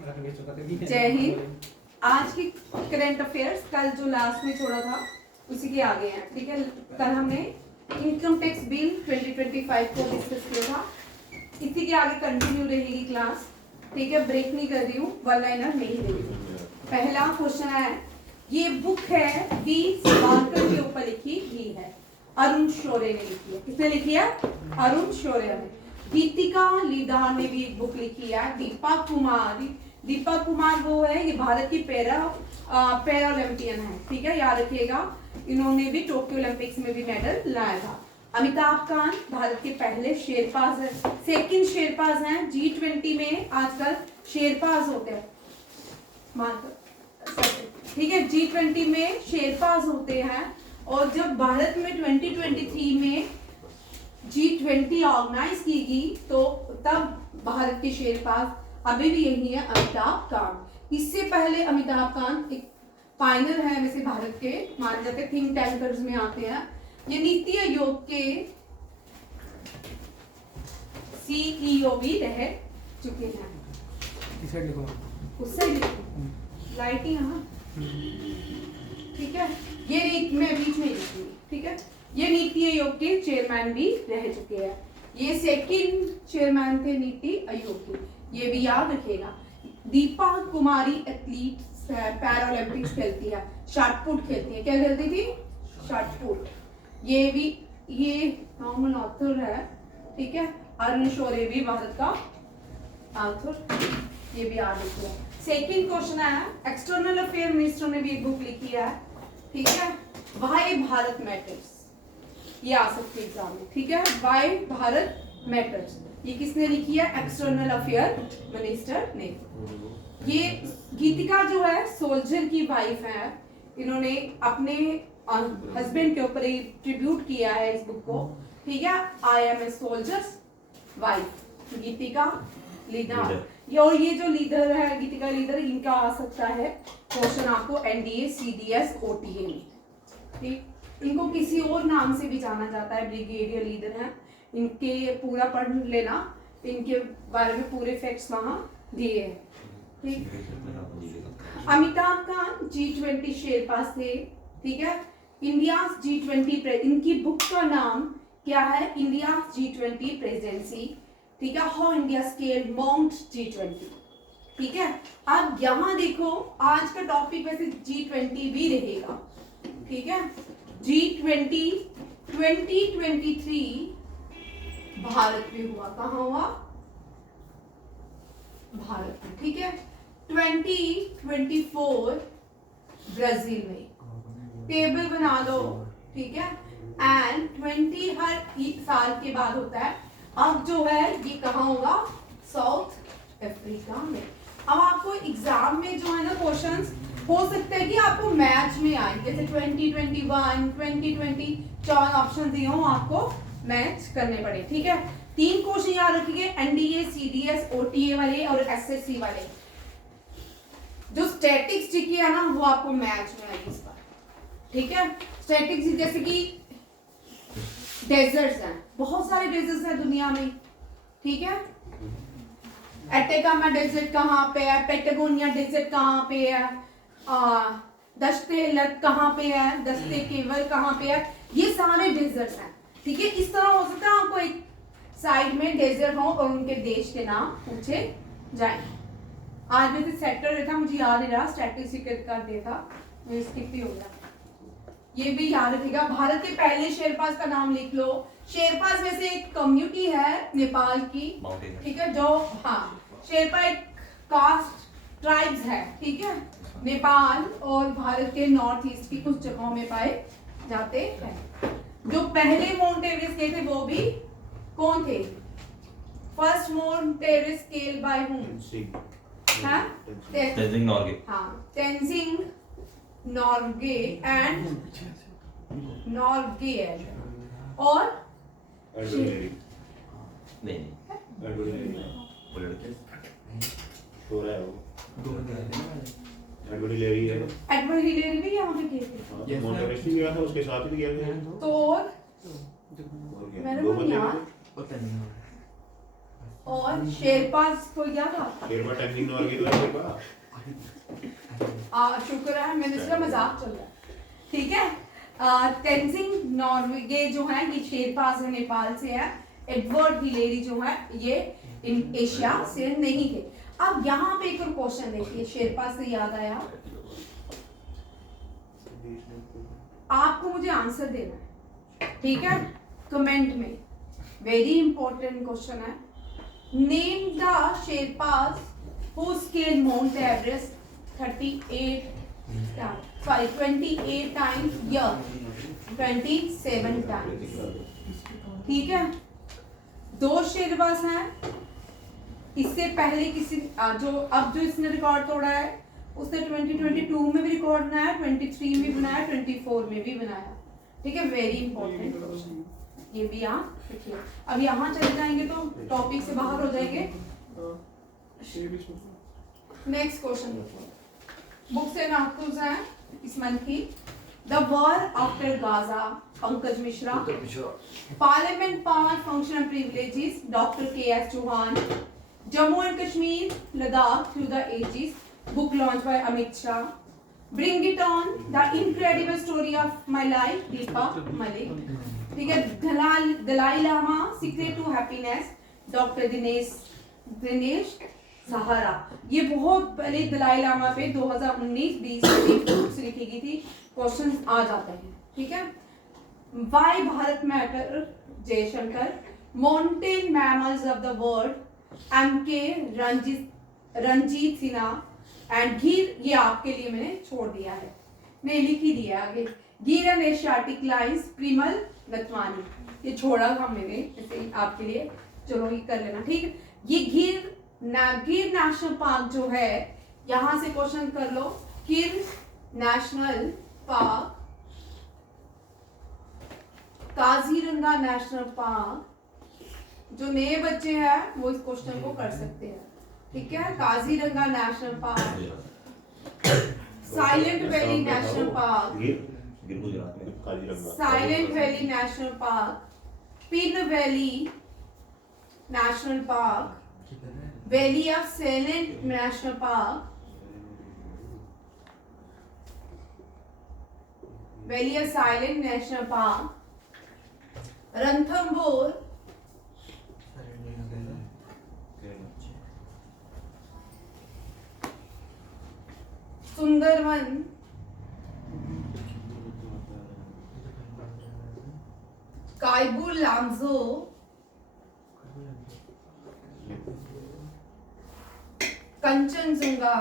जय हिंद। आज की करंट अफेयर्स कल जो लास्ट में छोड़ा था उसी के आगे हैं, ठीक है। कल हमने इनकम टैक्स बिल 2025 को डिस्कस किया था, इसी के आगे कंटिन्यू रहेगी क्लास, ठीक है। ब्रेक नहीं कर रही हूँ, वन लाइनर नहीं दे रही हूँ। पहला क्वेश्चन है, ये बुक है डी सावरकर के ऊपर लिखी ही है, अरुण शौर्य ने लिखी है। किसने लिखी है? अरुण शौर्य ने। गीतिका लीदार ने भी एक बुक लिखी है। दीपक कुमार वो है, ये भारत की पैरा ओलंपियन है, ठीक है, याद रखिएगा। इन्होंने भी टोक्यो ओलंपिक्स में भी मेडल लाया था। अमिताभ कांत भारत के पहले शेरपास है, सेकंड शेरपास हैं। G20 में आजकल शेरपास होते हैं, ठीक है। G20 में शेरपास होते हैं, और जब भारत में 2023 में G20 ऑर्गेनाइज की गई तो तब भारत के शेरपास अभी भी यही है, अमिताभ कांत। इससे पहले अमिताभ कांत एक पायनियर है वैसे भारत के, माने जाते थिंक टैंकर्स में आते हैं। ये नीति आयोग के CEO भी रह चुके हैं। इस साइड लिखो, उस साइड लिखो, लाइटिंग यहाँ, ठीक है। ये मैं बीच में लिखूंगी, ठीक है। ये नीति आयोग के चेयरमैन भी रह चुके हैं। ये सेकंड चेयरमैन थे नीति आयोग के, ये भी याद रखिएगा। दीपा कुमारी एथलीट पैरा ओलंपिक्स खेलती है, शॉटपुट खेलती है। क्या खेलती थी? शॉटपुट। ये भी ये नॉर्मल ऑथर है, ठीक है। अरुण शौर्य भी भारत का ऑथर, ये भी याद रखिएगा। सेकंड क्वेश्चन है, एक्सटर्नल अफेयर मिनिस्टर ने भी एक बुक लिखी है, ठीक है, व्हाई भारत मैटर्स। ये आ सकती है एग्जाम में, ठीक है, व्हाई भारत मैटर्स। ये किसने लिखी है? एक्सटर्नल अफेयर मिनिस्टर ने। ये गीतिका जो है सोल्जर की वाइफ है, इन्होंने अपने हस्बैंड के ऊपर ट्रिब्यूट किया है इस बुक को, ठीक है। I am a soldier's wife, Geetika Lidder. और ये जो लीडर है गीतिका लीडर, इनका आ सकता है क्वेश्चन आपको NDA CDS OTA में, ठीक। इनको किसी और नाम से भी जाना जाता है, ब्रिगेडियर लीडर है। इनके पूरा पढ़ लेना, इनके बारे में पूरे फैक्ट्स वहां दिए हैं, ठीक। अमिताभ कांत G20 शेरपास थे, ठीक है। इंडिया G20 इनकी बुक का नाम क्या है? इंडिया G20 प्रेसिडेंसी, ठीक है। How India scaled mount G20, ठीक है। अब यहां देखो, आज का टॉपिक वैसे G20 भी रहेगा, ठीक है। G20 2023 भारत में हुआ, कहां हुआ? भारत में, ठीक है। 2024 ब्राजील में। टेबल बना लो, ठीक है। एंड 20 हर साल के बाद होता है। अब जो है ये कहाँ होगा? साउथ अफ्रीका में। अब आपको एग्जाम में जो है ना क्वेश्चंस हो सकता है कि आपको मैच में आए, जैसे 2021 2020 4 ऑप्शन दिए हो, आपको मैच करने पड़े, ठीक है। 3 क्वेश्चन याद रखिए, NDA CDS OTA वाले और SSC वाले। जो स्टैटिक्स जी है ना, वो आपको मैच में आएगी इस बार, ठीक है। स्टैटिक्स जैसे कि डेजर्ट्स हैं, बहुत सारे डेजर्ट्स हैं दुनिया में, ठीक है। एटेकामा डेजर्ट कहाँ पे है? पेटागोनिया डेजर्ट कहाँ पे है? दश्ते लत कहाँ पे है? दश्ते केवल कहाँ पे है? ये सारे डेजर्ट्स हैं, ठीक है। इस तरह हो सकता है आपको एक साइड में डेजर्ट हो और उनके देश के नाम पूछे जाए। आज वैसे सेक्टर था, मुझे याद नहीं रहा, स्टैटिस्टिकल का डे था, मुझे स्किप भी हो गया। ये भी याद रखिएगा। भारत के पहले शेरपास का नाम लिख लो। शेरपास वैसे एक कम्युनिटी है नेपाल की, ठीक है, जो शेरपा एक कास्ट ट्राइब्स है, ठीक है, नेपाल और भारत के नॉर्थ ईस्ट की कुछ जगहों में पाए जाते हैं। जो पहले माउंट एवरेस्ट गए थे वो भी कौन थे? First mount Everest scale bye whom? Tenzing Norgay. Tenzing Norgay and Norgay और नहीं वो लड़के दो एडवर्ड हिलेरी भी यहाँ पे गए थे, माउंट एवरेस्ट भी गया था, उसके साथ ही गया था। तो और मैंने बोला यार और शेरपास को क्या था? शेरपा टेंजिंग नॉर्गे तो है शेरपा। शुक्र है, मैंने इसका मजाक चल रहा है, ठीक है। तेंजिंग नॉर्वे जो है ये शेरपास है, नेपाल से है। एडवर्ड हिलेरी जो है ये इन एशिया से नहीं थे। अब यहाँ पे एक और क्वेश्चन देखिए, शेरपास से याद आया, आपको मुझे आंसर देना है, ठीक है, कमेंट में। वेरी इंपॉर्टेंट क्वेश्चन है। Name the sherpas who scale mount Everest 28 times year, 27 times, ठीक है। दो शेरपास हैं, इससे पहले किसी जो इसने रिकॉर्ड तोड़ा है उसने 2022 में भी रिकॉर्ड बनाया, 23 में बनाया, 24 में भी बनाया, ठीक है। वेरी इंपॉर्टेंट क्वेश्चन, ये भी आप देखिए। अब यहाँ चले जाएंगे तो टॉपिक से बाहर हो जाएंगे। नेक्स्ट क्वेश्चन देखो, बुक से नाखुश है इस मंथ की। The war after Gaza, Pankaj Mishra. Parliament power function and privileges, doctor K S. Chauhan. Jammu and Kashmir, Ladakh through the ages, book launch by Amit Shah. Bring it on, the incredible story of my life, Deepa Malik, ठीक है। Dalai Lama, secret to happiness, doctor Dinesh Sahara. ये बहुत पहले दलाई लामा पे 2019-20 में books लिखी गई थी, क्वेश्चंस आ जाते हैं, ठीक है। Why Bharat matter, Jaishankar. Mountain mammals of the world, M K. Ranjit Sinha and Gir, ये आपके लिए मैंने छोड़ दिया है, नहीं लिख ही दिया आगे। Gir and Asiatic lions, Parimal Nathwani, ये छोड़ा था मैंने ऐसे आपके लिए, चलो ये कर लेना, ठीक है। ये गिर नेशनल पार्क जो है, यहां से क्वेश्चन कर लो। गिर national park, Kaziranga national park, जो नए बच्चे हैं वो इस क्वेश्चन को कर सकते हैं, ठीक है। Kaziranga national park, silent valley national park, silent valley national park, Pin valley national park, valley of silent national park, valley of silent national park, Ranthambore, Sundarban, Keibul Lamjao, Kanchenjunga,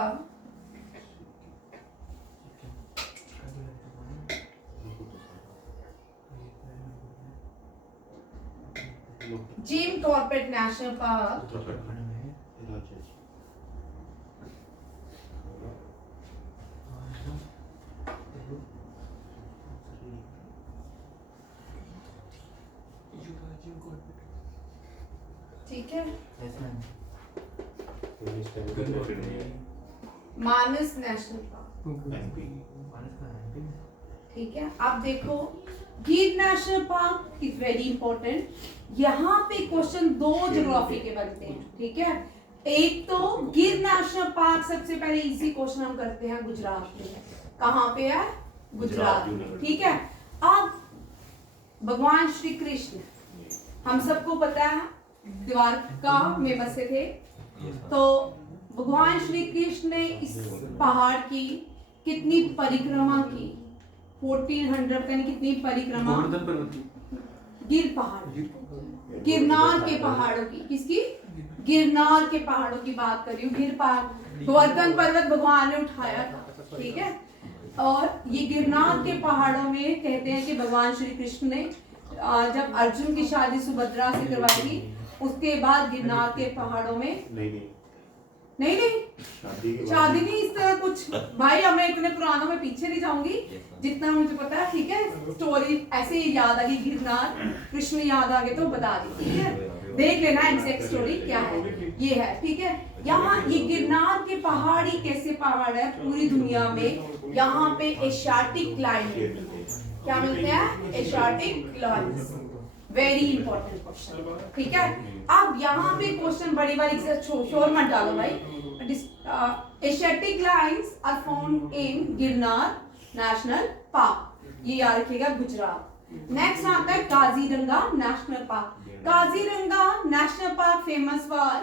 Jim Corbett national park, ठीक है। मानस नेशनल पार्क, ठीक है। अब देखो गिर national park is very important. यहाँ पे question दो ज्योग्राफी के बनते हैं, ठीक है। एक तो गिर नेशनल पार्क सबसे पहले इजी क्वेश्चन हम करते हैं गुजरात में, कहाँ पे है? गुजरात में, ठीक है। अब भगवान श्री कृष्ण, हम सबको पता है द्वारका में बसे थे, तो भगवान श्री कृष्ण ने इस पहाड़ की कितनी परिक्रमा की? 1400 यानी कितनी परिक्रमा? गिर पहाड़, गिरनार के पहाड़ों की, किसकी? गिरनार के पहाड़ों की बात कर रही हूँ। गिर पहाड़ गोवर्धन पर्वत भगवान ने उठाया था, ठीक है। और ये गिरनार के पहाड़ों में कहते हैं कि भगवान श्री कृष्ण ने जब अर्जुन की शादी सुभद्रा से करवाई थी, उसके बाद गिरनार के पहाड़ों में नहीं शादी नहीं, इस तरह कुछ। भाई अब मैं इतने पुरानों में पीछे नहीं जाऊंगी, जितना मुझे पता है, ठीक है। स्टोरी ऐसे ही याद आ गई, गिरनार कृष्ण याद आ गए तो बता दी, ठीक है। देख लेना एग्जैक्ट स्टोरी क्या है, ये है, ठीक है। यहाँ ये गिरनार के पहाड़ी कैसे पहाड़ है पूरी दुनिया में, यहाँ पे एशियाटिक क्लाइमेट, क्या मिलते हैं? Asiatic climate, very important question, ठीक है। अब यहाँ पे क्वेश्चन बड़ी बारी से शोर मत डालो भाई। Asiatic lions are found in Girnar national park, ये याद रखिएगा, गुजरात। नेक्स्ट आता है Kaziranga national park. Kaziranga national park famous for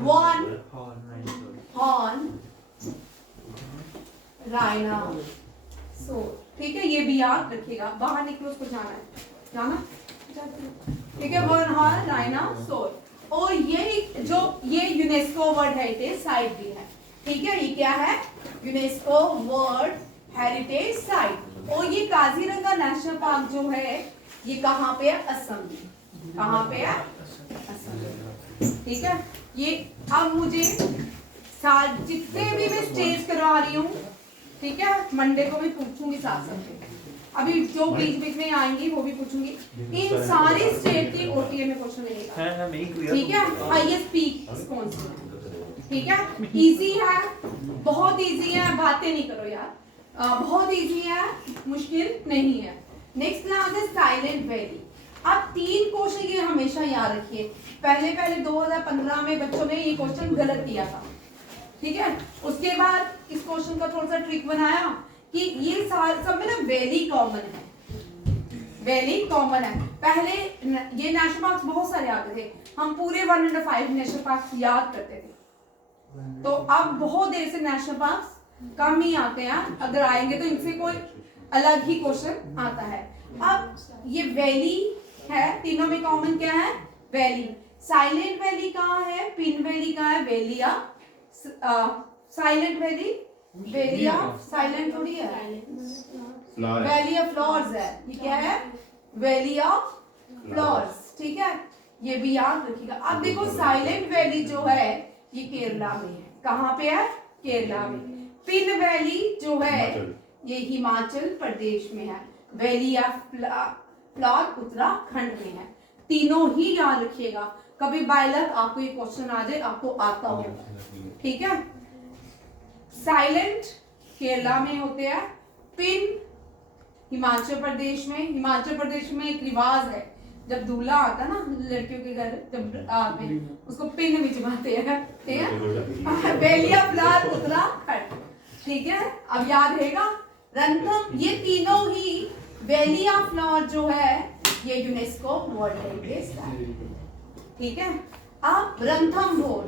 one horn rhinoceros, ठीक है, ये भी याद रखिएगा। बाहर निकलो, उसको जाना है, जाना, ठीक है, वन हॉर्न राइनोसोर। और ये यूनेस्को वर्ल्ड हेरिटेज साइट भी है, ठीक है, ये क्या है, यूनेस्को वर्ल्ड हेरिटेज साइट। और ये काजीरंगा नेशनल पार्क जो है ये कहाँ पे है, असम में। कहाँ पे है, असम में, ठीक है। ये अब मुझे जितने भी मैं स्टेज करवा रही हूँ, ठीक है, मंडे को मैं पूछूंगी साथ साथ, अभी जो बीच बीच में आएंगी वो भी पूछूंगी। इन सारे स्टेट की ओटीए में क्वेश्चन मिलेगा, ठीक है। हाईएस्ट पीक कौन सी है, ठीक है, इजी है, बहुत इजी है, बातें नहीं करो यार, बहुत इजी है, मुश्किल नहीं है। नेक्स्ट क्लास है साइलेंट वैली। अब 3 क्वेश्चन ये हमेशा याद रखिए। पहले 2015 में बच्चों ने ये क्वेश्चन गलत किया था, ठीक है। उसके बाद इस क्वेश्चन का थोड़ा सा ट्रिक बनाया कि ये सब में ना वैली कॉमन है, वैली कॉमन है। पहले ये नेशनल पार्क बहुत सारे आते थे, हम पूरे 105 नेशनल पार्क याद करते थे। तो अब बहुत देर से नेशनल पार्क कम ही आते हैं, अगर आएंगे तो इनसे कोई अलग ही क्वेश्चन आता है। अब ये वैली है, तीनों में कॉमन क्या है, वैली। साइलेंट वैली कहाँ है, पिन वैली कहाँ है, वेलिया। साइलेंट वैली, वेलिया साइलेंट थोड़ी है, वैली ऑफ फ्लावर्स है, ये क्या है, वैली ऑफ फ्लावर्स, ठीक है, ये भी याद रखिएगा। अब देखो साइलेंट वैली जो है ये केरला में है, कहाँ पे है, केरला में। पिन वैली जो है ये हिमाचल प्रदेश में है, वैली ऑफ फ्लावर उत्तराखंड में है। तीनों ही याद रखिएगा, कभी बाय लक आपको ये क्वेश्चन आ जाए, आपको आता हो, ठीक है। साइलेंट केरला में होते हैं, पिन हिमाचल प्रदेश में। हिमाचल प्रदेश में एक रिवाज है, जब दूल्हा आता है ना लड़कियों के घर, जब आते हैं उसको पिन में चबाते हैं, ठीक है। वैली ऑफ फ्लावर उत्तराखंड, ठीक है, अब याद रहेगा। रंथम, ये तीनों ही वैली ऑफ फ्लावर जो है ये यूनेस्को वर्ल्ड हेरिटेज साइट, ठीक है। अब रणथंभौर,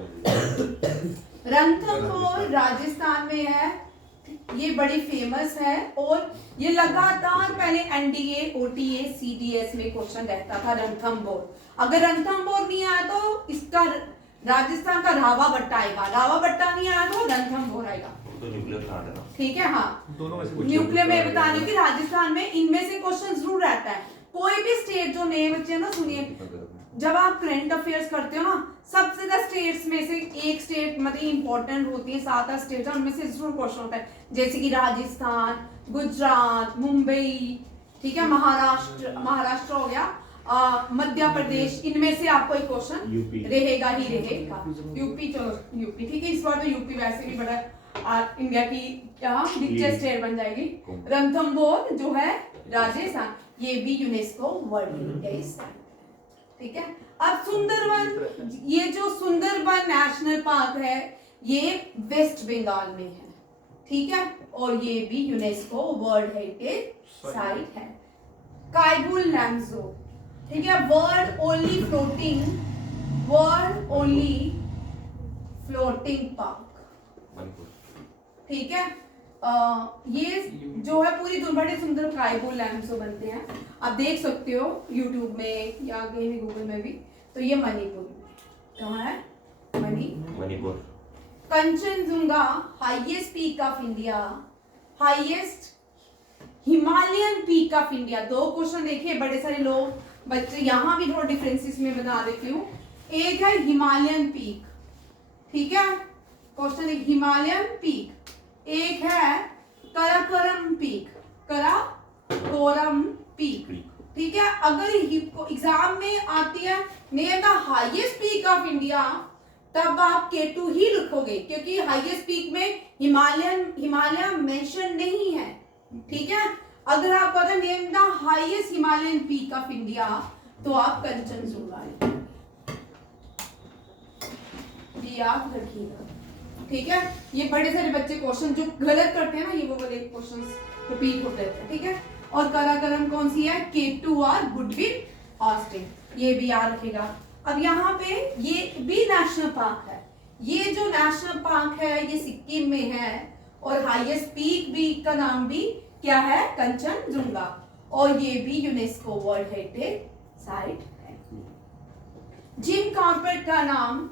रणथंभौर राजस्थान में है, ये बड़ी फेमस है। और ये लगातार पहले एनडीए, ओटीए, सीडीएस में क्वेश्चन रहता था रणथंभौर। अगर रणथंभौर नहीं आया तो इसका राजस्थान का रावाबट्टा आएगा, रावाबट्टा नहीं आया तो रणथंभौर आएगा, ठीक है। हाँ, न्यूक्लियर में बता रही हूँ कि राजस्थान में इनमें से क्वेश्चन जरूर रहता है। कोई भी स्टेट जो नए बच्चे ना, सुनिए, जब आप करंट अफेयर्स करते हो ना, सबसे ज्यादा स्टेट्स में से एक स्टेट मतलब इंपॉर्टेंट होती है, 7-8 स्टेट है, उनमें से जरूर क्वेश्चन होता है, जैसे कि राजस्थान, गुजरात, मुंबई, ठीक है, महाराष्ट्र हो गया, मध्य प्रदेश, इनमें से आपको एक क्वेश्चन रहेगा ही रहेगा। यूपी, चलो यूपी, ठीक है, इस बार तो यूपी वैसे भी बड़ा इंडिया की क्या रिचेस्ट स्टेट बन जाएगी। रणथंभौर जो है राजस्थान, ये भी यूनेस्को वर्ल्ड हेरिटेज साइट, ठीक है। अब सुंदरवन, ये जो सुंदरवन नेशनल पार्क है ये वेस्ट बंगाल में है, ठीक है, और ये भी यूनेस्को वर्ल्ड हेरिटेज साइट है। कायबुल लैम्जो, ठीक है, वर्ल्ड ओनली फ्लोटिंग पार्क, ठीक है। ये जो है पूरी बड़े सुंदर कायबुल लैम्जो बनते हैं, आप देख सकते हो यूट्यूब में या कहीं भी गूगल में भी। तो ये मणिपुर, कहाँ है, Manipur. Kanchenjunga highest peak of India, highest Himalayan peak of India. 2 question देखिए, बड़े सारे लोग बच्चे, यहाँ भी थोड़ा डिफरेंसेस में बता देती हूँ। एक है हिमालयन पीक, ठीक है, क्वेश्चन एक हिमालयन पीक, एक है कराकोरम पीक, कराकोरम पीक, ठीक है। अगर एग्जाम में आती है name the highest peak of India, तब आप K2 ही लिखोगे, क्योंकि हाईएस्ट पीक में हिमालय मेंशन नहीं है, ठीक है। अगर आप कहते name the highest Himalayan peak of India, तो आप कंचनजुंगा लिखेंगे, ये याद रखिएगा, ठीक है। ये बड़े सारे बच्चे क्वेश्चन जो गलत करते हैं ना, ये वो वाले क्वेश्चंस रिपीट होते रहते हैं, ठीक है। और काराकोरम कौन सी है? K2R गुडविल ऑस्टिन, ये भी याद रखिएगा। अब यहाँ पे ये भी नेशनल पार्क है, ये जो नेशनल पार्क है ये सिक्किम में है, और हाईएस्ट पीक भी का नाम भी क्या है? कंचनजुंगा, और ये भी यूनेस्को वर्ल्ड हेरिटेज साइट है। जिम कॉर्बेट का नाम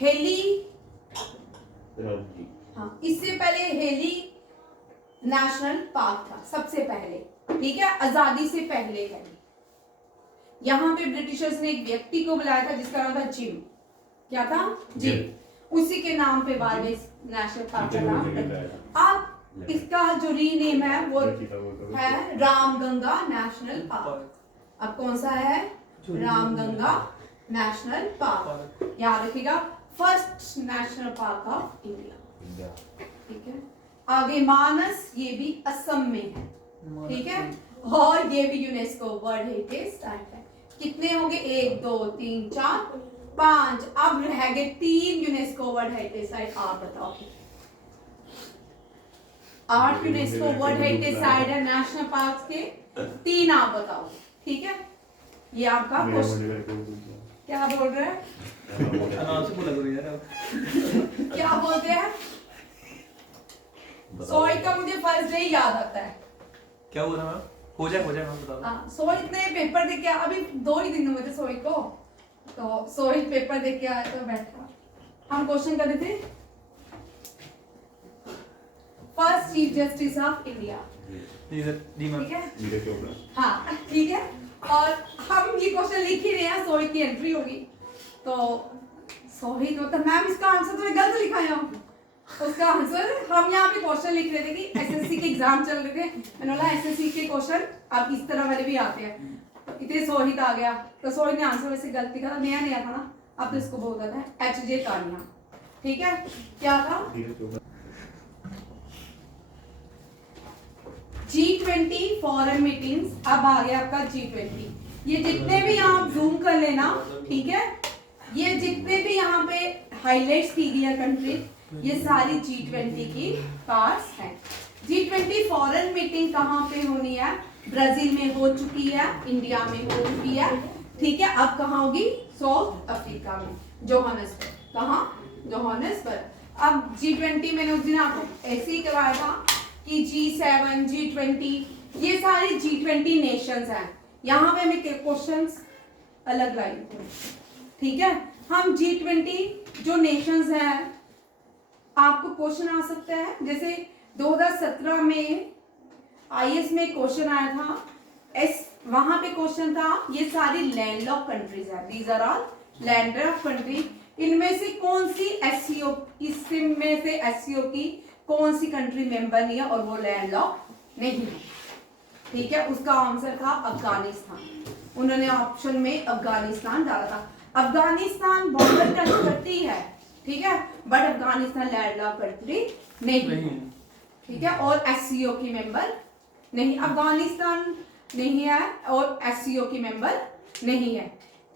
हेली, हाँ, इससे पहले हेली नेशनल पार्क था सबसे पहले, ठीक है, आजादी से पहले है। यहाँ पे ब्रिटिशर्स ने एक व्यक्ति को बुलाया था जिसका नाम था जिम, क्या था? जिम, उसी के नाम पे बाद में नेशनल पार्क का नाम रखा। अब इसका जो रीनेम है वो है रामगंगा नेशनल पार्क। अब कौन सा है? रामगंगा नेशनल पार्क, याद रखिएगा, first national park of India, ठीक है। आगे मानस, ये भी असम में है, ठीक है, और ये भी यूनेस्को वर्ल्ड हेरिटेज साइट है। कितने होंगे? 1 2 3 4 5, अब रह गए 3 यूनेस्को वर्ल्ड हेरिटेज साइट। आप बताओ, 8 यूनेस्को वर्ल्ड हेरिटेज साइट है नेशनल पार्क के, 3 आप बताओ, ठीक है। ये आपका क्वेश्चन, क्या बोल रहे हैं? क्या बोलते हैं? सोई का मुझे फर्स्ट डे याद आता है। क्या बोल रहा है? हो जाए मैं बता। हाँ, सोई इतने पेपर दे के अभी 2 ही दिन हुए थे सोई को, तो सोई पेपर दे के आया तो बैठा, हम क्वेश्चन कर रहे थे first chief justice of India, ठीक है, हाँ ठीक है। और हम ये क्वेश्चन लिख ही रहे हैं, सोई की एंट्री होगी, तो सोई तो मैम इसका आंसर तो गलत लिखा है, उसका आंसर हम यहाँ पे क्वेश्चन लिख रहे थे कि एसएससी के एग्जाम चल रहे थे, मैंने बोला एसएससी के क्वेश्चन अब इस तरह वाले भी आते हैं, तो इतने सोहित आ गया, तो सोहित ने आंसर वैसे गलत लिखा था, नया था ना, अब तो इसको बोल देता है HJ तानिया, ठीक है। क्या था? G20 फॉरेन मीटिंग्स, अब आ गया आपका G20, ये जितने भी आप जूम कर लेना, ठीक है, ये जितने भी यहाँ पे हाईलाइट्स की गई है कंट्री, ये सारी G20 की पार्ट्स हैं। G20 फॉरेन मीटिंग कहाँ पे होनी है? ब्राजील में हो चुकी है, इंडिया में हो चुकी है, ठीक है, अब कहाँ होगी? साउथ अफ्रीका में, जोहान्सबर्ग, कहाँ? जोहान्सबर्ग। अब G20 मैंने उस दिन आपको ऐसे ही करवाया था कि G7, G20, ये सारी G20 नेशंस हैं, यहाँ पे हमें क्वेश्चंस अलग लाइन, ठीक है। हम G20 जो नेशंस हैं, आपको क्वेश्चन आ सकता है, जैसे 2017 में IAS में क्वेश्चन आया था, वहां पे क्वेश्चन था, ये सारी लैंडलॉक कंट्रीज है, these are all landlocked country, इनमें से कौन सी SCO, इसमें से SCO की कौन सी कंट्री मेंबर नहीं है और वो लैंडलॉक नहीं है, ठीक है। उसका आंसर था अफगानिस्तान, उन्होंने ऑप्शन में अफगानिस्तान डाला था। अफगानिस्तान बॉर्डर टच करती है, ठीक है, बट अफगानिस्तान लैंडलॉक कंट्री नहीं, ठीक है, और SCO की मेंबर नहीं, अफगानिस्तान नहीं है और SCO की मेंबर नहीं है।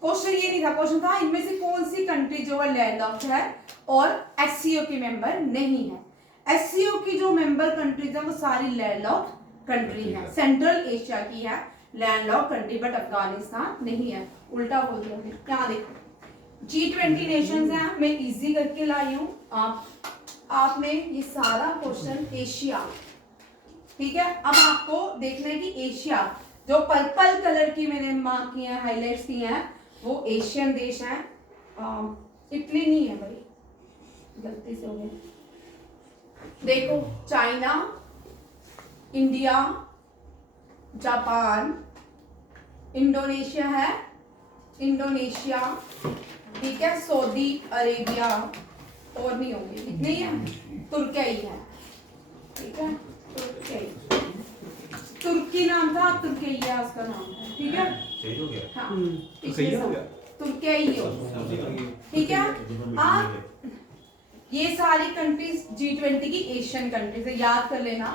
क्वेश्चन ये नहीं था, क्वेश्चन था इनमें से कौन सी कंट्री जो है लैंडलॉक है और SCO की मेंबर नहीं है। SCO की जो मेंबर कंट्रीज है वो सारी लैंडलॉक कंट्री है, सेंट्रल एशिया की है लैंडलॉक कंट्री, बट अफगानिस्तान नहीं है। उल्टा बोल दिया मैंने, क्या देखो G20 नेशंस हैं, मैं इजी करके लाई हूँ, आपने ये सारा क्वेश्चन एशिया, ठीक है। अब आपको देखना है कि एशिया जो पर्पल कलर की मैंने मार्क किए हैं, हाईलाइट्स किए हैं, वो एशियन देश हैं, इटली नहीं है भाई, गलती से हो गई, देखो चाइना, इंडिया, जापान, इंडोनेशिया है, इंडोनेशिया, ठीक है, सऊदी अरेबिया, और नहीं होंगे, इतने ही है, तुर्की है, ठीक है, तुर्की नाम था, तुर्की उसका नाम है, ठीक है, सही हो गया, हाँ, सही हो गया, तुर्की ही हो, ठीक है। आप ये सारी कंट्रीज G20 की एशियन कंट्रीज है, याद कर लेना,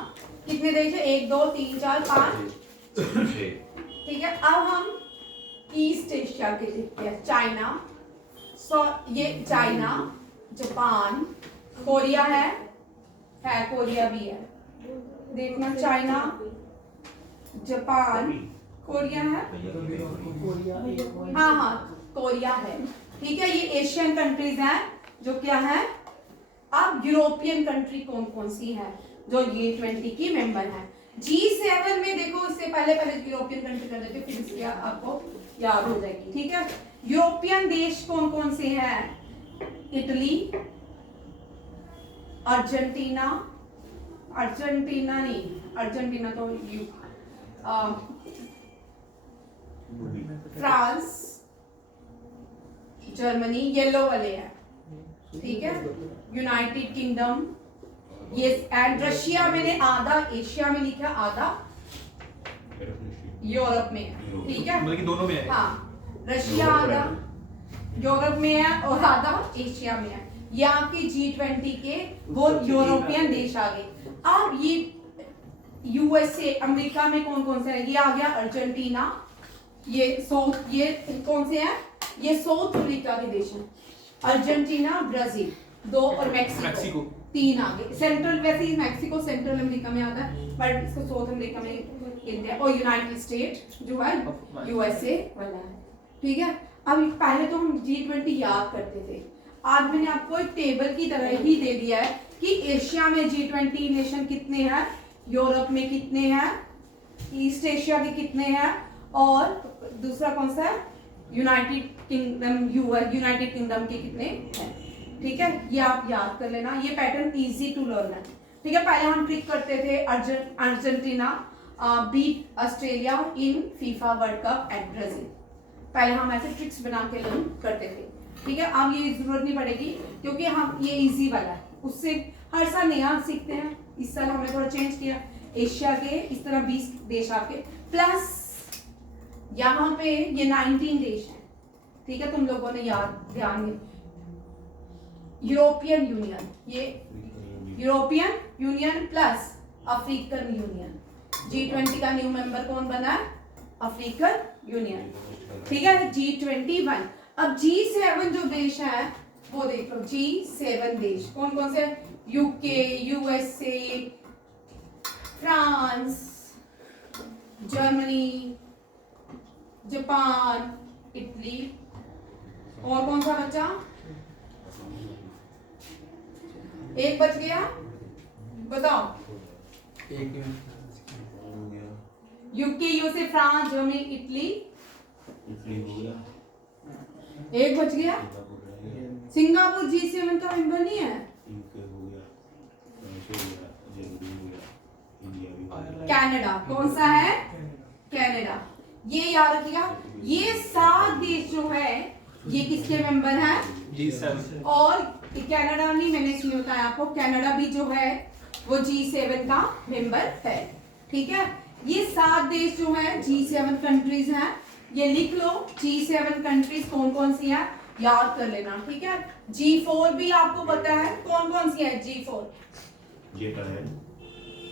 कितने देश है? 1 2 3 4 5, ठीक है। अब हम ईस्ट एशिया के देखते हैं। चाइना, ये चाइना, जापान, कोरिया है कोरिया भी है, देखना चाइना, जापान, कोरिया है, हाँ हाँ कोरिया है, ठीक है। ये एशियन कंट्रीज हैं जो क्या है। अब यूरोपियन कंट्री कौन कौन सी है जो G20 की मेंबर है। G7 में देखो, इससे पहले यूरोपियन कंट्री कर देते, फिर इसके आपको याद हो जाएगी, ठीक है। यूरोपियन देश कौन कौन से हैं? इटली, अर्जेंटीना, अर्जेंटीना नहीं, अर्जेंटीना तो फ्रांस, जर्मनी, येलो वाले हैं, ठीक है। यूनाइटेड किंगडम, ये एंड रशिया मैंने आधा एशिया में लिखा, आधा यूरोप में है, ठीक है। मतलब कि दोनों में है। हाँ, रशिया आधा यूरोप में है और आधा एशिया में है। ये आपके G20 के वो यूरोपियन देश आ गए। अब ये यूएसए अमेरिका में कौन कौन से है? ये आ गया अर्जेंटीना, ये कौन से हैं? ये साउथ अमेरिका के देश हैं, अर्जेंटीना, ब्राजील 2 और मैक्सिको 3 आ गए। सेंट्रल, वैसे ही मैक्सिको सेंट्रल अमेरिका में आता है, बट इसको साउथ अमेरिका में कहते हैं। और यूनाइटेड स्टेट जो है यूएसए वाला है, ठीक है। अब पहले तो हम G20 याद करते थे, आज मैंने आपको एक टेबल की तरह ही दे दिया है कि एशिया में G20 नेशन कितने हैं, यूरोप में कितने हैं, ईस्ट एशिया के कितने हैं, और दूसरा कौन सा है, यूनाइटेड किंगडम के कितने हैं, ठीक है। ये आप याद कर लेना, ये पैटर्न इजी टू लर्न है, ठीक है। पहले हम ट्रिक करते थे Argentina beat Australia in FIFA World Cup at Brazil, पहले हम ऐसे ट्रिक्स बना के लर्न करते थे, ठीक है। अब ये जरूरत नहीं पड़ेगी क्योंकि हम ये इजी वाला है, उससे हर साल नया सीखते हैं। इस साल हमने थोड़ा चेंज किया, एशिया के इस तरह 20 देश आपके, प्लस यहाँ पे ये 19 देश हैं, ठीक है। तुम लोगों ने याद ध्यान में यूरोपियन यूनियन, ये European union plus African union, G20 का न्यू मेंबर कौन बना है? अफ्रीकन यूनियन, ठीक है। G21। अब G7 जो देश है वो देख लो, G7 देश कौन कौन से? UK, USA, France, Germany, Japan, Italy, और कौन सा बचा? एक बच गया, बताओ। UK, USA, France, Germany, Italy, एक बच गया। सिंगापुर G7 का मेंबर नहीं है। कनाडा कौन सा है? कनाडा, ये याद रखिएगा। ये 7 देश जो है ये किसके मेंबर हैं? G7। और कनाडा नहीं, मैंने इसलिए बताया आपको, कनाडा भी जो है वो G7 का मेंबर है, ठीक है। ये 7 देश जो है G7 कंट्रीज हैं, ये लिख लो। G7 कंट्रीज कौन कौन सी है याद कर लेना, ठीक है। G4 भी आपको पता है कौन कौन सी है। G4 ये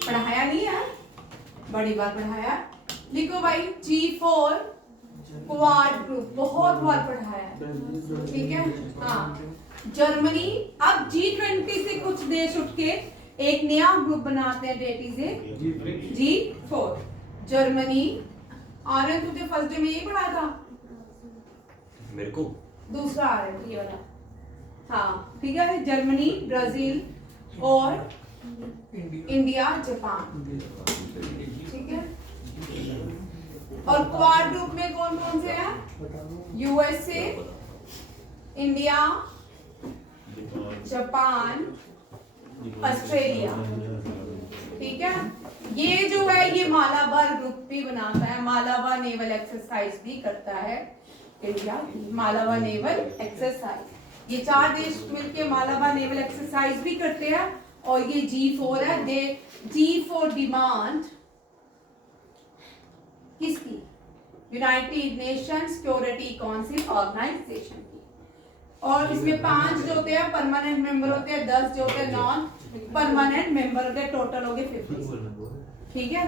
पढ़ाया नहीं है, बड़ी बार पढ़ाया, लिखो भाई। G4 क्वाड ग्रुप, बहुत बार पढ़ाया है, ठीक है। हाँ, जर्मनी। अब G20 से कुछ देश उठ के एक नया ग्रुप बनाते हैं, date is G4। Germany, Aryan तुझे फर्स्ट डे में ये पढ़ा था? मेरे को दूसरा आर्यन ये वाला, हाँ ठीक है। जर्मनी, ब्राजील और इंडिया, जापान, ठीक है। और क्वाड ग्रुप में कौन कौन से हैं? यूएसए, इंडिया, जापान, ऑस्ट्रेलिया, ठीक है। ये जो है ये मालाबार ग्रुप भी बनाता है, मालाबार नेवल एक्सरसाइज भी करता है इंडिया, मालाबार नेवल एक्सरसाइज। ये 4 देश मिलके मालाबार नेवल एक्सरसाइज भी करते हैं। और ये G4 है, दे G4 डिमांड किसकी? United Nation Security Council Organization की। और इसमें 5 जो होते हैं परमानेंट मेंबर होते हैं, 10 जो होते हैं नॉन परमानेंट मेंबर होते हैं, टोटल हो गए 50, ठीक है।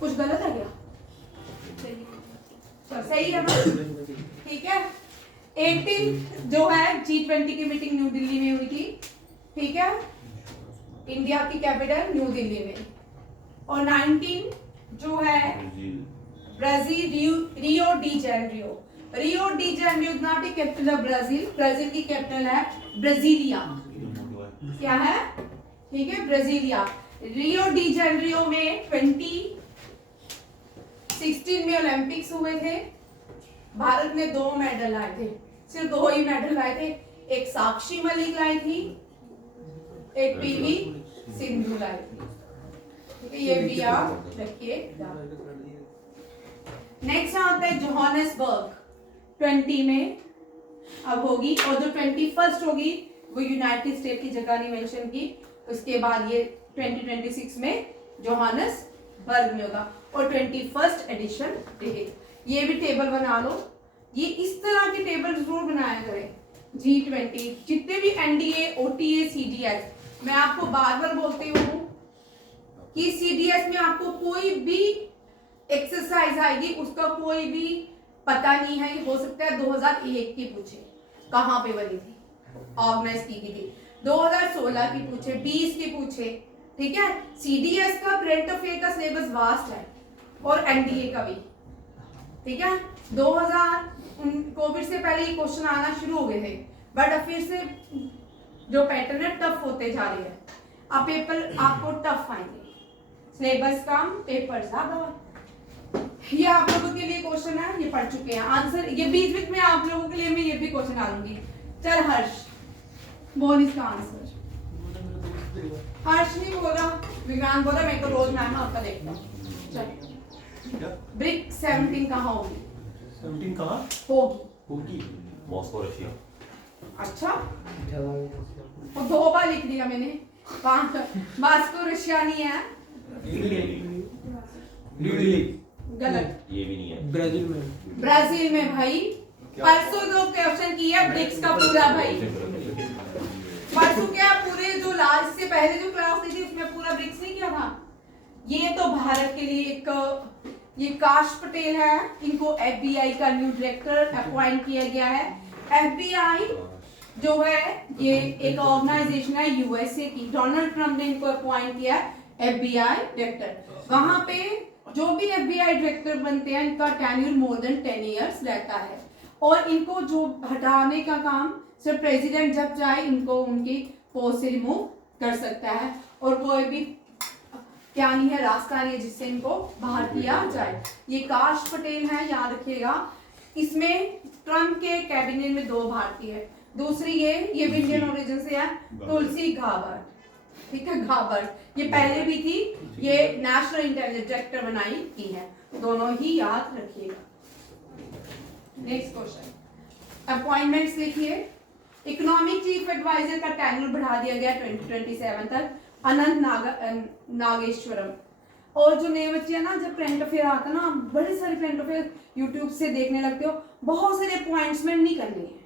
कुछ गलत है क्या? तो सही है ना? ठीक है। 18 जो है G20 की मीटिंग न्यू दिल्ली में हुई थी, ठीक है, इंडिया की कैपिटल न्यू दिल्ली में। और 19 जो है Brazil, Rio de Janeiro. Rio de Janeiro is not a capital of Brazil, Brazil की कैपिटल है ब्राजीलिया। क्या है? ठीक है, ब्राजीलिया। रियो डी जेनेरियो में 2016 में ओलंपिक्स हुए थे। भारत ने 2 मेडल लाए थे, सिर्फ 2 ही मेडल लाए थे। एक साक्षी मलिक लाई थी, एक पीवी सिंधु लाई थी। ठीक है, ये भी आप रखिएगा। नेक्स्ट आता है जोहानिसबर्ग 20 में अब होगी, और जो 21 होगी वो यूनाइटेड स्टेट की जगह नहीं मेंशन की। उसके बाद ये 2026 में जोहानिसबर्ग में होगा और 21st एडिशन रहेगा। ये भी टेबल बना लो, ये इस तरह के टेबल जरूर बनाया करें। G20 जितने भी NDA, OTA, CDS, मैं आपको बार बार बोलती हूँ कि CDS में आपको कोई भी एक्सरसाइज आएगी उसका कोई भी पता नहीं है। ये हो सकता है 2001 की पूछे कहाँ पे बनी थी, ऑर्गेनाइज की गई थी, 2016 की पूछे, 20 की पूछे। ठीक है, CDS का करंट अफेयर का सिलेबस वास्ट है और NDA का भी। ठीक है, 2000 कोविड से पहले ये क्वेश्चन आना शुरू हो गए थे, बट अब फिर से जो पैटर्न है टफ होते जा रहे हैं। अब पेपर आपको टफ आएंगे, सिलेबस कम, पेपर ज्यादा। ये आप लोगों के लिए क्वेश्चन है, ये पढ़ चुके हैं आंसर। ये बीच बीच में आप लोगों के लिए मैं ये भी क्वेश्चन डालूंगी। चल हर्ष बोल इसका आंसर। हर्ष नहीं बोला, विज्ञान बोला, मेरे को रोज मैम आपका देखता हूँ। चल ब्रिक 17 कहाँ होगी? 17 कहाँ होगी? Moscow Russia. अच्छा, और 2 बार लिख दिया मैंने। मॉस्को रशिया नहीं है, गलत। ये भी नहीं है। ब्राजील में भाई। परसों जो क्वेश्चन किया ब्रिक्स का पूरा भाई, परसों क्या पूरे जो लास्ट से पहले जो क्लास ली थी उसमें पूरा ब्रिक्स नहीं किया था। ये तो भारत के लिए एक, ये काश पटेल है, इनको FBI का न्यू डायरेक्टर अपॉइंट किया गया है। FBI जो है ये एक ऑर्गेनाइजेशन है USA की, डोनाल्ड ट्रम्प ने इनको अपॉइंट किया है FBI डायरेक्टर। वहां पे जो भी FBI डायरेक्टर बनते हैं इनका टेन्योर मोर देन 10 इयर्स रहता है, और इनको जो हटाने का काम सिर्फ प्रेसिडेंट जब चाहे इनको उनकी पोस्ट से रिमूव कर सकता है, और कोई भी क्या नहीं है, रास्ता नहीं है जिससे इनको बाहर किया जाए। ये काश पटेल है, याद रखिएगा। इसमें ट्रम्प के कैबिनेट में 2 भारतीय है। दूसरी ये भी इंडियन ओरिजिन से है, तुलसी गाबर्ट। ठीक है, गाबर्ट ये पहले भी थी, ये नेशनल इंटेलिजेंस डायरेक्टर बनाई की है। दोनों ही याद रखिएगा। नेक्स्ट क्वेश्चन, अपॉइंटमेंट्स लिखिए। इकोनॉमिक चीफ एडवाइजर का टेन्योर बढ़ा दिया गया 2027 तक, अनंत नागेश्वरम। और जो नए बच्चे हैं ना, जब करंट अफेयर आता है ना, बड़े सारे करंट अफेयर यूट्यूब से देखने लगते हो, बहुत सारे अपॉइंटमेंट नहीं करनी है,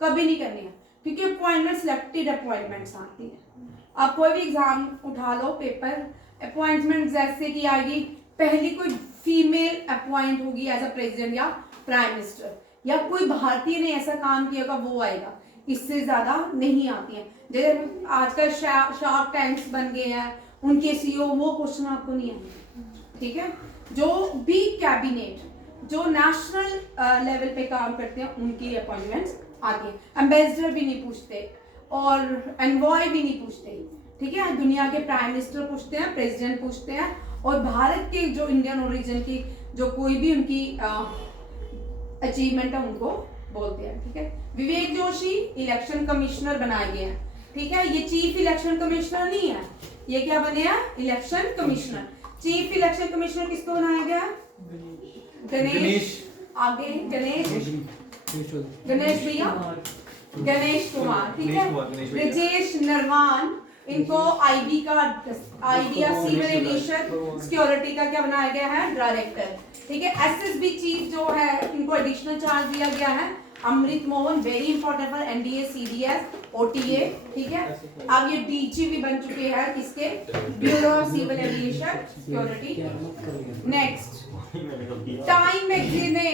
कभी नहीं करनी है, क्योंकि अपॉइंटमेंट सिलेक्टेड अपॉइंटमेंट्स आती है। आप कोई भी एग्जाम उठा लो, पेपर अपॉइंटमेंट जैसे कि आएगी, पहली कोई फीमेल अपॉइंट होगी एज अ प्रेसिडेंट या प्राइम मिनिस्टर, या कोई भारतीय ने ऐसा काम किया होगा वो आएगा, इससे ज्यादा नहीं आती है। जैसे आजकल शार्क टैंक्स बन गए हैं, उनके CEO, वो क्वेश्चन आपको नहीं आएंगे। ठीक है, जो भी कैबिनेट जो नेशनल लेवल पे काम करते हैं उनकी अपॉइंटमेंट्स आती है। एम्बेसडर भी नहीं पूछते और एनवॉय भी नहीं पूछते। ठीक है, दुनिया के प्राइम मिनिस्टर पूछते हैं, प्रेसिडेंट पूछते हैं, और भारत के जो इंडियन ओरिजिन की जो कोई भी उनकी अचीवमेंट है उनको बोलते हैं। ठीक है, विवेक जोशी इलेक्शन कमिश्नर बनाए गए हैं। ठीक है, ये चीफ इलेक्शन कमिश्नर नहीं है, ये क्या बने हैं, election commissioner. Chief election commissioner किसको बनाया गया? गणेश। आगे गणेश भैया, गणेश कुमार। ठीक है, ब्रजेश नरवान, इनको IB या सिविल एविएशन सिक्योरिटी का क्या बनाया गया है, डायरेक्टर। ठीक है, SSB चीफ जो है इनको एडिशनल चार्ज दिया गया है, Amrit Mohan very important for NDA CDS OTA, ठीक है। अब ये डीजी भी बन चुके हैं किसके, Bureau of Civil Aviation Security. Next, Time magazine ने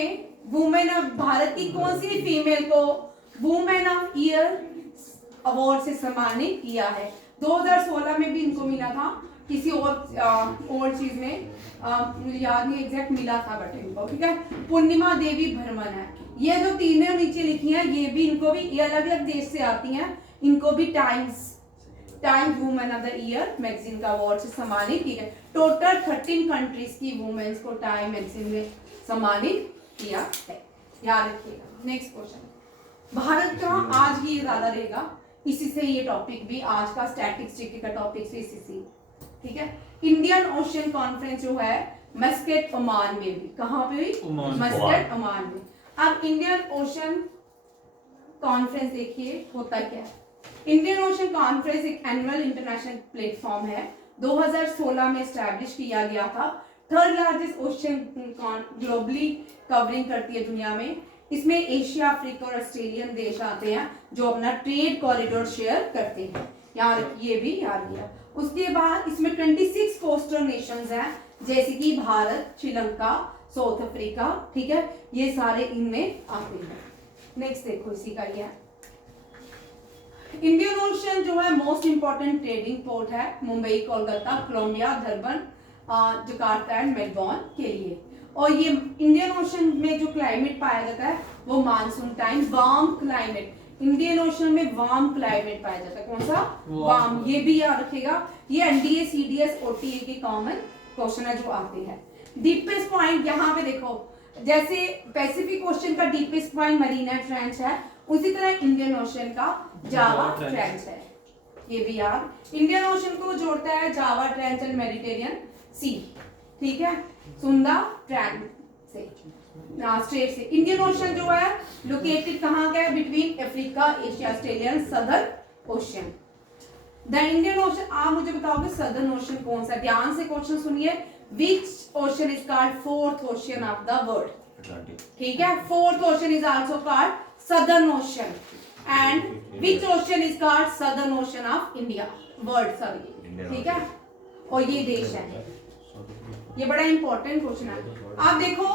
वुमेन ऑफ भारत की कौन सी फीमेल को वुमेन ऑफ ईयर अवार्ड से सम्मानित किया है। 2016 में भी इनको मिला था किसी और चीज में, मुझे याद नहीं एग्जैक्ट मिला था बट इनको, ठीक है। पूर्णिमा देवी बर्मन है। ये जो तीनों नीचे लिखी हैं ये भी, इनको भी, ये अलग अलग देश से आती हैं, इनको भी time women of the year magazine का अवार्ड से सम्मानित किया गया। टोटल 13 कंट्रीज की वुमेन्स को टाइम मैगजीन में सम्मानित किया है, याद रखिएगा। नेक्स्ट क्वेश्चन, भारत का आज ही ज्यादा रहेगा, इसी से ये टॉपिक भी आज का स्टैटिस्टिक्स का टॉपिक से इसी से, ठीक है। इंडियन ओशन कॉन्फ्रेंस जो है मस्कट ओमान में भी, कहाँ पे हुई, मस्कट ओमान में। अब इंडियन ओशन कॉन्फ्रेंस देखिए होता क्या है। इंडियन ओशन कॉन्फ्रेंस एक एनुअल इंटरनेशनल प्लेटफॉर्म है, 2016 में एस्टैब्लिश किया गया था। Third largest ocean globally covering करती है दुनिया में। इसमें एशिया, अफ्रीका और ऑस्ट्रेलियन देश आते हैं जो अपना ट्रेड कॉरिडोर शेयर करते हैं, यार ये भी याद किया। उसके बाद इसमें 26 कोस्टल नेशंस हैं, जैसे कि भारत, श्रीलंका, साउथ अफ्रीका, ठीक है, ये सारे इनमें आते हैं। नेक्स्ट देखो इसी का ये इंडियन ओशन जो है मोस्ट इंपॉर्टेंट ट्रेडिंग पोर्ट है Mumbai, Kolkata, Colombia, Durban, Jakarta and Melbourne के लिए। और ये इंडियन ओशन में जो क्लाइमेट पाया जाता है वो monsoon time warm climate, Indian ocean में वार्म क्लाइमेट पाया जाता है। कौन सा, वार्म, ये भी याद रखेगा। ये एनडीए सीडीएस ओटीए के कॉमन क्वेश्चन है जो आते हैं। डीपेस्ट पॉइंट यहाँ पे देखो, जैसे पैसिफिक ओशन का डीपेस्ट पॉइंट मरीना ट्रेंच है, उसी तरह इंडियन ओशन का जावा ट्रेंच है, ये भी याद। इंडियन ओशन को जोड़ता है जावा ट्रेंच एंड मेडिटेरियन सी, ठीक है, सुंदा ट्रेंच से, स्ट्रेट से। इंडियन ओशन जो है लोकेटेड कहाँ का है, between Africa, Asia, Australia and southern ocean. The Indian ocean, आप मुझे बताओगे सदर्न ओशन कौन सा, ध्यान से क्वेश्चन सुनिए। Which ocean is called fourth ocean of the world, ठीक है, fourth ocean is also called southern ocean. And which ocean is called southern ocean of India, world, sorry, ठीक है। और ये देश है, ये बड़ा इंपॉर्टेंट क्वेश्चन है। आप देखो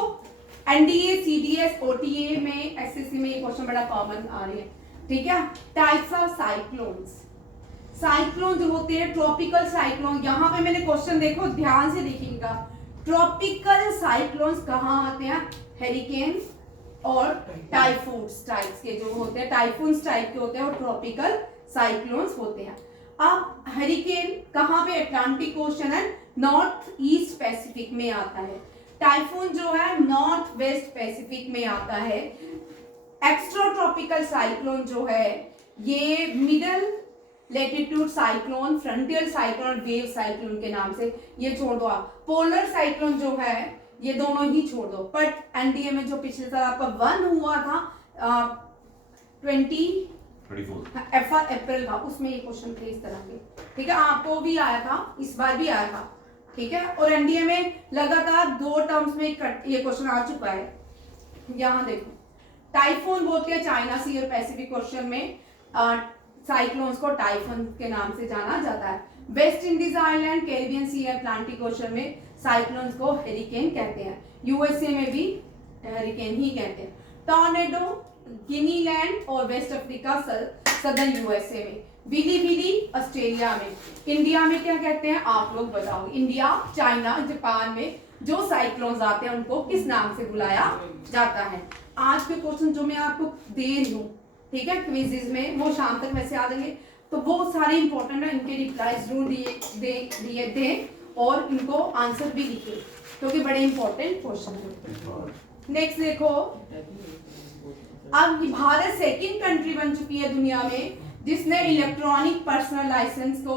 एनडीए सीडीएस ओटीए में एसएससी में ये क्वेश्चन बड़ा कॉमन आ रही है, ठीक है। टाइप्स ऑफ साइक्लोन्स, साइक्लोन जो होते हैं ट्रॉपिकल साइक्लोन, यहाँ पे मैंने क्वेश्चन देखो ध्यान से देखिएगा। ट्रॉपिकल साइक्लोन्स कहाँ आते हैं, हेरिकेन और टाइफून्स टाइप्स के जो होते हैं, टाइफून्स टाइप के होते हैं और ट्रॉपिकल साइक्लोन्स होते हैं। अब हेरिकेन कहाँ पे, Atlantic ocean and north east Pacific में आता है। टाइफून जो है नॉर्थ वेस्ट पैसिफिक में आता है। एक्स्ट्रा ट्रॉपिकल साइक्लोन जो है ये middle latitude cyclone, frontier cyclone, wave cyclone के नाम से, ये छोड़ दो आप। पोलर साइक्लोन जो है ये दोनों ही छोड़ दो। बट एनडीए में जो पिछले साल आपका 1 हुआ था 24 अप्रैल का, उसमें ये क्वेश्चन थे इस तरह के, ठीक है, आपको भी आया था, इस बार भी आया था, ठीक है। और एनडीए में लगातार 2 टर्म्स में ये क्वेश्चन आ चुका है। यहाँ देखो टाइफून बोलते हैं चाइना सी और पैसिफिक ओशन में, साइक्लोन्स को टाइफून के नाम से जाना जाता है। वेस्ट इंडीज आइलैंड, कैरिबियन सी, अटलांटिक ओशन में साइक्लोन्स को हेरिकेन कहते हैं। यूएसए में भी हेरिकेन ही कहते हैं। टॉर्नेडो गिनी लैंड और वेस्ट अफ्रीका सदर्न यूएसए में, विली विली ऑस्ट्रेलिया में। इंडिया में क्या कहते हैं आप लोग बताओ, इंडिया, चाइना, जापान में जो साइक्लोन्स आते हैं उनको किस नाम से बुलाया जाता है। आज के क्वेश्चन जो मैं आपको दे रही हूँ, ठीक है, क्विज़ेस में, वो शाम तक वैसे आ जाएंगे, तो वो सारे इंपॉर्टेंट है, इनके रिप्लाई जरूर दिए दें और इनको आंसर भी लिखे क्योंकि बड़े इंपॉर्टेंट क्वेश्चन है। नेक्स्ट देखो, अब भारत सेकंड कंट्री बन चुकी है दुनिया में जिसने इलेक्ट्रॉनिक पर्सनल लाइसेंस को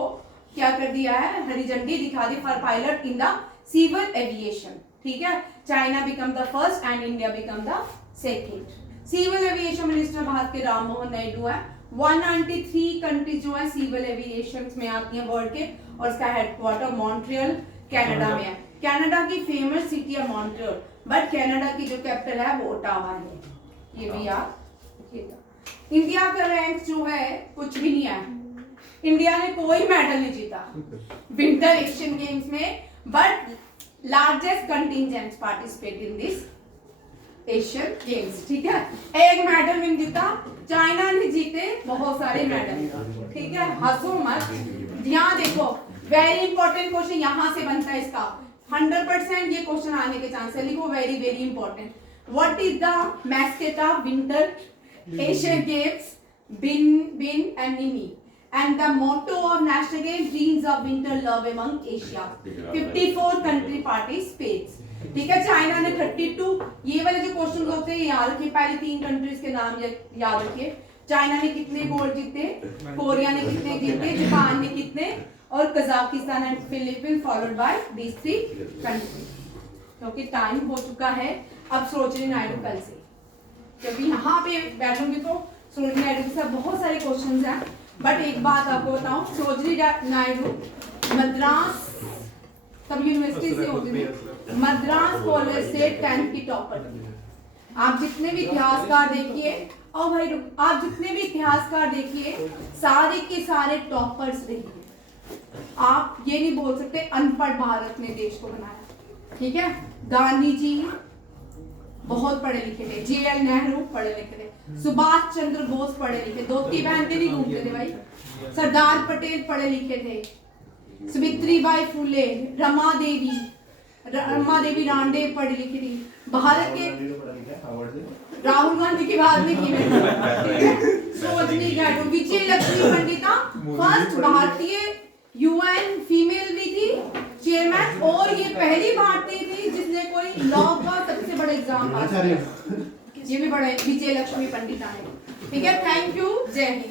क्या कर दिया है, हरी झंडी दिखा दी for pilot in the civil aviation, ठीक है। China become the first and India become the second. Civil aviation minister Bharat के राम मोहन नायडू है। 193 कंट्रीज जो है सिविल एविएशन में आती हैं वर्ल्ड के, और इसका हेडक्वार्टर मॉन्ट्रियल कनाडा में है। कनाडा की फेमस सिटी है मॉन्ट्रियल, बट कनाडा की जो कैपिटल है वो ओटावा है, ये भी याद इंडिया का रैंक जो है कुछ भी नहीं है, इंडिया ने कोई मेडल नहीं जीता विंटर एशियन गेम्स में, but largest contingents participate in this Asian games, ठीक है। एक मेडल विन जीता, चाइना ने जीते बहुत सारे मेडल, ठीक है। हंसो मत, यहाँ देखो वेरी इंपॉर्टेंट क्वेश्चन यहाँ से बनता है इसका 100% ये क्वेश्चन आने के चांस है, लिखो very very important. What is the mascot of winter Asian games? bin and nimi, and the motto of national games, dreams of winter, love among Asia। 54 country participates, ठीक है। चाइना ने 32, ये वाले जो क्वेश्चन होते हैं याद रखिए, पहले 3 कंट्रीज के नाम याद रखिए। चाइना ने कितने गोल्ड जीते, कोरिया ने कितने जीते, जापान ने कितने, और Kazakhstan and Philippines followed by these 3 countries. क्योंकि टाइम हो चुका है अब सरोजिनी नायडू कल से, क्योंकि यहाँ पे बैठूंगी तो सरोजिनी नायडू के साथ बहुत सारे क्वेश्चंस हैं। बट एक बात आपको बताऊं, सरोजिनी नायडू मद्रास सब यूनिवर्सिटी से होती थी, मद्रास कॉलेज से 10th की टॉपर थी। आप जितने भी इतिहासकार देखिए, और भाई आप जितने भी इतिहासकार देखिए, सारे के सारे टॉपर्स रहे। आप ये नहीं बोल सकते अनपढ़ भारत ने देश को बनाया, ठीक है। गांधी जी बहुत पढ़े लिखे थे, JL नेहरू पढ़े लिखे थे, सुभाष चंद्र बोस पढ़े लिखे, धोती पहन के नहीं घूमते थे भाई। सरदार पटेल पढ़े लिखे थे, सावित्रीबाई फुले, रमा देवी रांडे पढ़ी लिखी थी। भारत के राहुल गांधी की बात नहीं की मैंने, सरोजिनी नायडू, विजय लक्ष्मी पंडिता फर्स्ट भारतीय UN फीमेल भी थी चेयरमैन, और ये पहली भारतीय थी जिसने कोई लॉ का सबसे बड़ा एग्जाम पास किया। ये भी बड़ा विजय लक्ष्मी पंडिता है, ठीक है। थैंक यू, जय हिंद।